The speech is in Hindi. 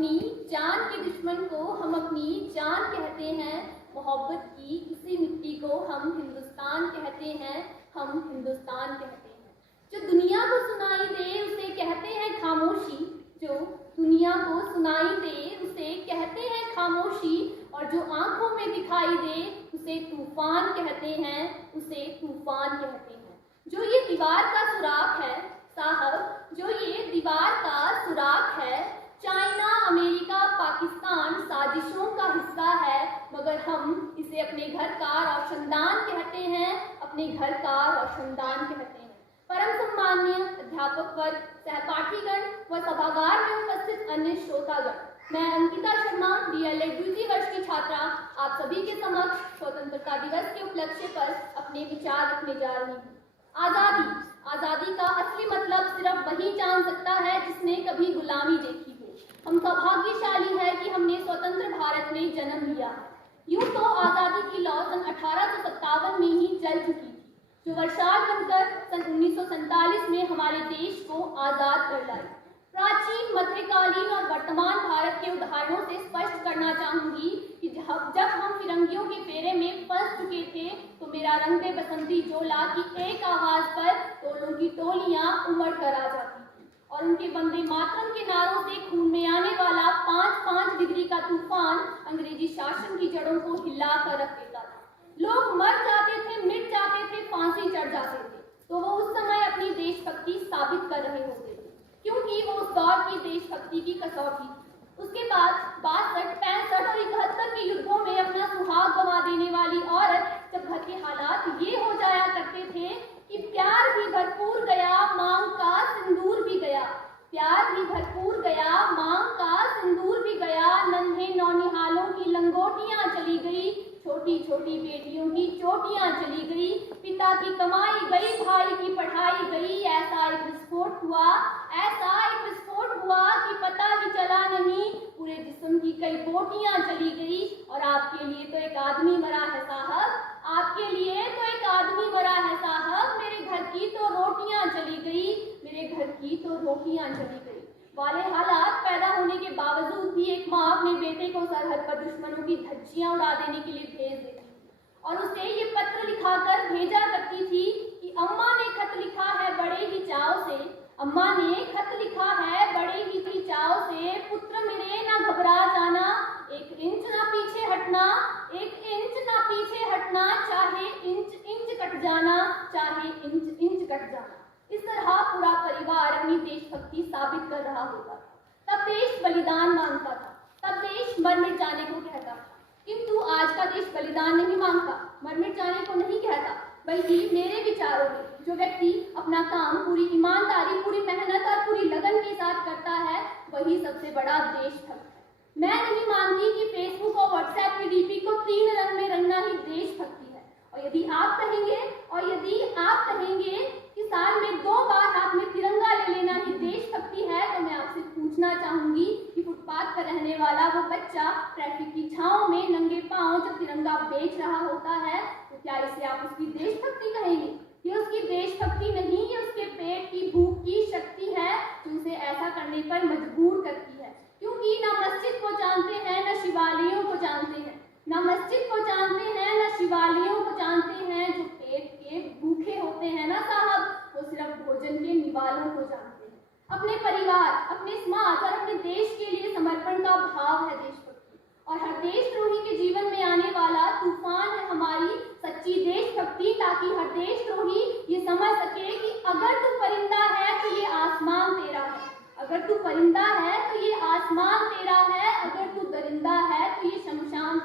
अपनी जान के दुश्मन को हम अपनी जान कहते हैं। मोहब्बत की इसी मिट्टी को हम हिंदुस्तान कहते हैं, हम हिंदुस्तान कहते हैं। जो दुनिया को सुनाई दे उसे कहते हैं खामोशी, जो दुनिया को सुनाई दे उसे कहते हैं खामोशी, और जो आंखों में दिखाई दे उसे तूफान कहते हैं, उसे तूफान कहते हैं। जो ये दीवार का सुराख है साहब, जो ये दीवार का सुराख है, चाइना, अमेरिका, पाकिस्तान साजिशों का हिस्सा है, मगर हम इसे अपने घर का रोशनदान कहते हैं, अपने घर का रोशनदान कहते हैं। परम सम्माननीय अध्यापक वर्ग, सहपाठीगण व सभागार में उपस्थित अन्य श्रोतागण, मैं अंकिता शर्मा DLED द्वितीय वर्ष की छात्रा आप सभी के समक्ष स्वतंत्रता दिवस के उपलक्ष्य पर अपने विचार रखने जा रही हूँ। आज़ादी का असली मतलब सिर्फ वही जान सकता है जिसने कभी गुलामी देखी हो। हम सौभाग्यशाली है कि हमने स्वतंत्र भारत में जन्म लिया है। यूं तो आज़ादी की लौ सन 1857 में ही जल चुकी थी, जो वर्षाल बनकर सन 1947 में हमारे देश को आज़ाद कर लाई। प्राचीन, मध्यकालीन और वर्तमान भारत के उदाहरणों से स्पष्ट करना चाहूंगी कि जब हम फिरंगियों के फेरे में फंस चुके थे तो मेरा रंग दे बसंती जोला की एक आवाज पर टोलों की टोलियां उमड़ कर आ जाती थी, और उनके वंदे मातरम के नारों से खून में आने वाला 5-5 डिग्री का तूफान अंग्रेजी शासन की जड़ों को हिला कर रख देता था। लोग मर जाते थे, मिट जाते थे, फांसी चढ़ जाते थे, तो वो उस समय अपनी देशभक्ति साबित कर रहे होते थे, क्योंकि वो उस दौर की देशभक्ति की कसौटी थी। उसके बाद 62, 65 और 71 के युद्धों में अपना सुहाग गंवा देने वाली औरत जब घर के हालात ये हो जाया करते थे कि प्यार भी भरपूर गया, मांग का सिंदूर भी गया, प्यार भी भरपूर गया, मांग का सिंदूर भी गया, नन्हे नौनिहालों की लंगोटियां चली गई, छोटी छोटी बेटियों की चोटियां चली गई, पिता की कमाई गई, भाई की पढ़ाई गई, ऐसा एक विस्फोट हुआ, ऐसा एक विस्फोट हुआ कि पता भी चला नहीं, पूरे जिस्म की कई बोटियां चली गई। और आपके लिए तो एक आदमी मरा है साहब, आपके लिए तो एक आदमी मरा है साहब, मेरे घर की तो रोटियां चली गई, मेरे घर की तो रोटियां चली गई। वाले हालात पैदा होने के बावजूद भी एक माँ अपने बेटे को सरहद पर दुश्मनों की धज्जियां उड़ा देने के लिए भेज देती थी, और उसे ये पत्र लिखाकर भेजा करती थी कि अम्मा ने खत लिखा है बड़े ही चाव से, अम्मा ने खत लिखा है बड़े ही चाव से, पुत्र मेरे ना घबरा जाना, एक इंच ना पीछे हटना, एक इंच ना पीछे हटना, चाहे इंच इंच कट जाना, चाहे इंच इंच कट जाना। इस तरह पूरा परिवार अपनी देशभक्ति साबित कर रहा होता था। तब देश बलिदान मांगता था, तब देश मर मिट जाने को कहता था, किंतु आज का देश बलिदान नहीं मांगता, मर मिट जाने को नहीं कहता, बल्कि मेरे विचारों में जो व्यक्ति अपना काम पूरी ईमानदारी, पूरी मेहनत और पूरी लगन के साथ करता है, वही सबसे बड़ा देशभक्त है। मैं नहीं मानती कि फेसबुक और व्हाट्सएप की डीपी को 3 रंग में रंगना ही देशभक्ति है। और यदि आप कहेंगे कि साल में 2 बार हाथ में तिरंगा ले लेना ही देशभक्ति है, तो मैं आपसे पूछना चाहूंगी कि फुटपाथ पर रहने वाला वो बच्चा ट्रैफिक की छांव में नंगे पांव जब तिरंगा बेच रहा होता है, तो क्या इसे आप उसकी देशभक्ति कहेंगे? ये उसकी देशभक्ति नहीं, ये उसके पेट की भूख की शक्ति है जो उसे ऐसा करने पर मजबूर करती है, क्योंकि ना मस्जिद को जानते हैं, ना शिवालयों को जानते हैं, ना मस्जिद को जानते हैं, ना शिवालयों को जानते हैं। जो पेट के भूखे होते हैं ना साहब, वो सिर्फ भोजन के निवालों को जानते हैं। अपने परिवार, अपने समाज और अपने देश के लिए समर्पण का भाव है देशभक्ति, और हर देशद्रोही के जीवन में आने वाला तूफान है हमारी सच्ची देशभक्ति, ताकि हर देशद्रोही ये समझ सके कि अगर तू परिंदा है तो ये आसमान तेरा है, अगर तू परिंदा है तो ये आसमान तेरा है, अगर तू दरिंदा है तो ये शमशान